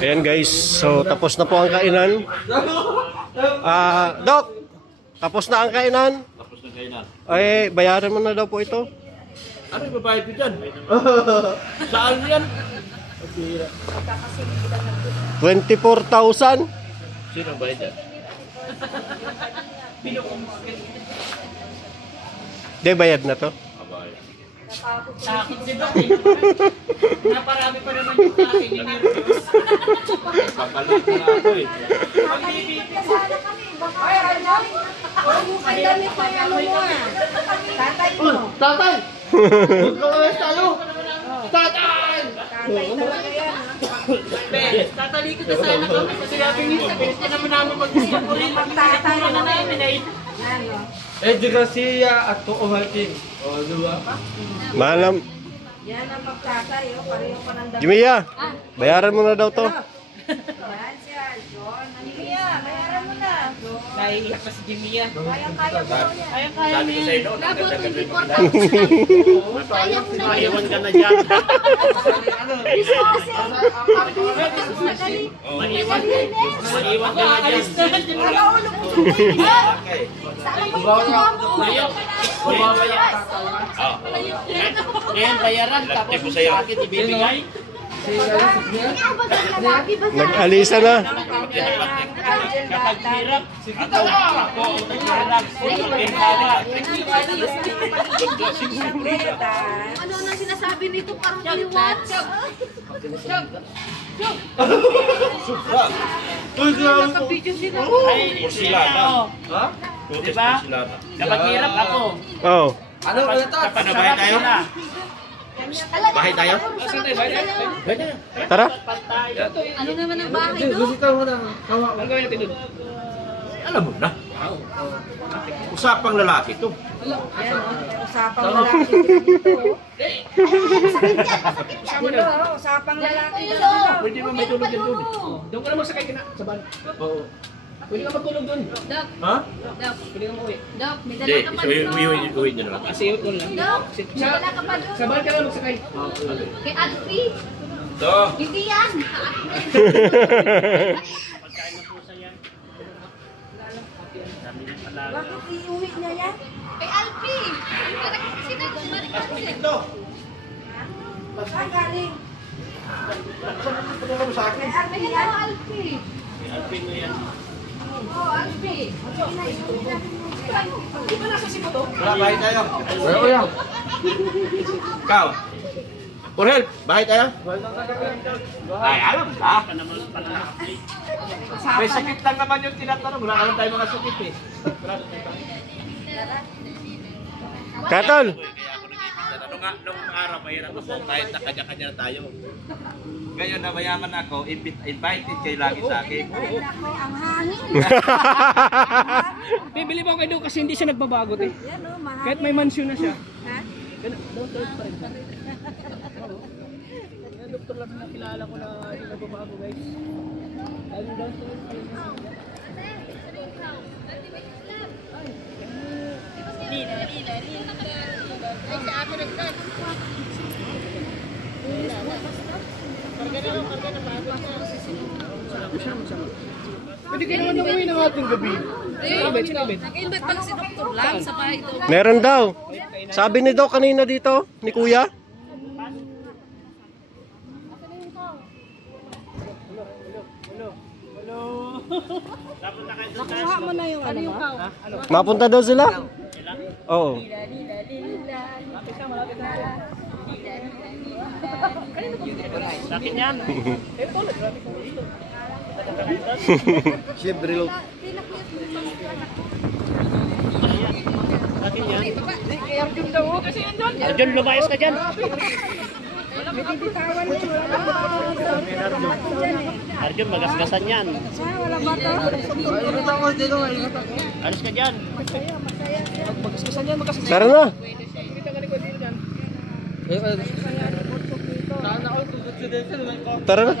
Ayan guys, so tapos na po ang kainan. Doc, tapos na ang kainan. Tapos na kainan. Ay, bayaran mo na daw po ito. Ano yung babayad ko dyan? Saan yan? 24,000. Sino ang bayad dyan? Di, bayad na to. Sakit si Doc eh. Naparami pa naman yung akin ni Nervous. Papalit na ako eh. Sana kami. Ay, ano? Ay, damit na yan mo ah. Tatay mo. Tatay! Magkakalas tayo! Tatay! Tatay talaga yan. Tatalikod na sana kami kasi sabi niyo sa bilis ka naman namin mag-isipulin. Magtatay na namin ay. Ano? Di Garcia at Tuuhalting. O, diba? Malam. Yan ang magtatay. Pareho pa ng damit. Jimia, bayaran mo na daw to. Yan siya, John. Mia, bayaran mo na. Naiiyak pa si Jimia. Kaya-kaya mo daw yan. Kaya-kaya Sabi ko niya. sa'yo noon, Dapat ang ganda-ganda mo. 24,000. Kaya mo na yan. Maiwan ka na dyan. Gusto kasi. Pagbibigas na gali. Maiwan Ako aalis na. Nakaulo mo sa Okay. Saan mo mo? Ngayon bayaran tapos ko sa'yo. sa akin ibibigay. Nag-alisa na. Kapag hirap, ako naghirap. Ginhawa. Ano nang sinasabi nito parang liwat? Uy, grabe po. Ay, Porcelana. Ha? diba? Kapag hirap ako. Oh. Ano ba ito? Bahay tayo? Bahay tayo? Tara. Ano naman ang bahay Hindi, doon? gusto mo na. Kawa. Alam mo na. Usapang lalaki to. Usapang lalaki dito. Usapang lalaki dito. Pwede mo may tulog yan doon. Doon ka na magsakay ka na sa van. Oo. Pwede ka magtulog doon. Dok, Ha? Dok, Pwede ka umuwi. Dok, may Hindi, dala ka pa dito. uwi nyo na lang. Kasi yun lang. Dok, may dala ka pa doon. Sa van ka na magsakay. Kay Alfie. Ito. Hindi yan. Bakit iuwi niya yan? Kay Alfie. Sino Ito. Saan galing? Pagkakaroon sa akin. Kay Alfie yan? Alfie. Alpin mo yan. Oh, Alfie. Di ba nasa sipo to? Wala, bahay tayo. Oo yan. Ikaw. For help, bahay tayo? Ay, alam ka. May sakit lang naman yung tinatanong. Wala naman tayo mga sakit eh. Katol. Ano nga, nung araw mahirap ako kahit na kanya-kanya na tayo. Ngayon na mayaman ako, invited kayo lagi sa akin. May ang hangin. Bibili mo kayo doon kasi hindi siya nagbabago eh. Yan o, mahangin. Kahit may mansion na siya. Ha? Yung doktor lang na kilala ko na hindi nagbabago guys. Lalo down to pwede ka naman umuwi ng ating gabi. Nag-invite pala si Dr. Lang sa bahay doon. Meron daw. Sabi ni Doc kanina dito, ni Kuya. Nakuha mo na yung ano yung Mapunta daw sila. Oo. Akin yan. Siyempre lo. Akin yan. Arjun, lumayas ka dyan. Arjun, magasgasan yan. wala ba to? Alis ka dyan. Tara na. Tara na.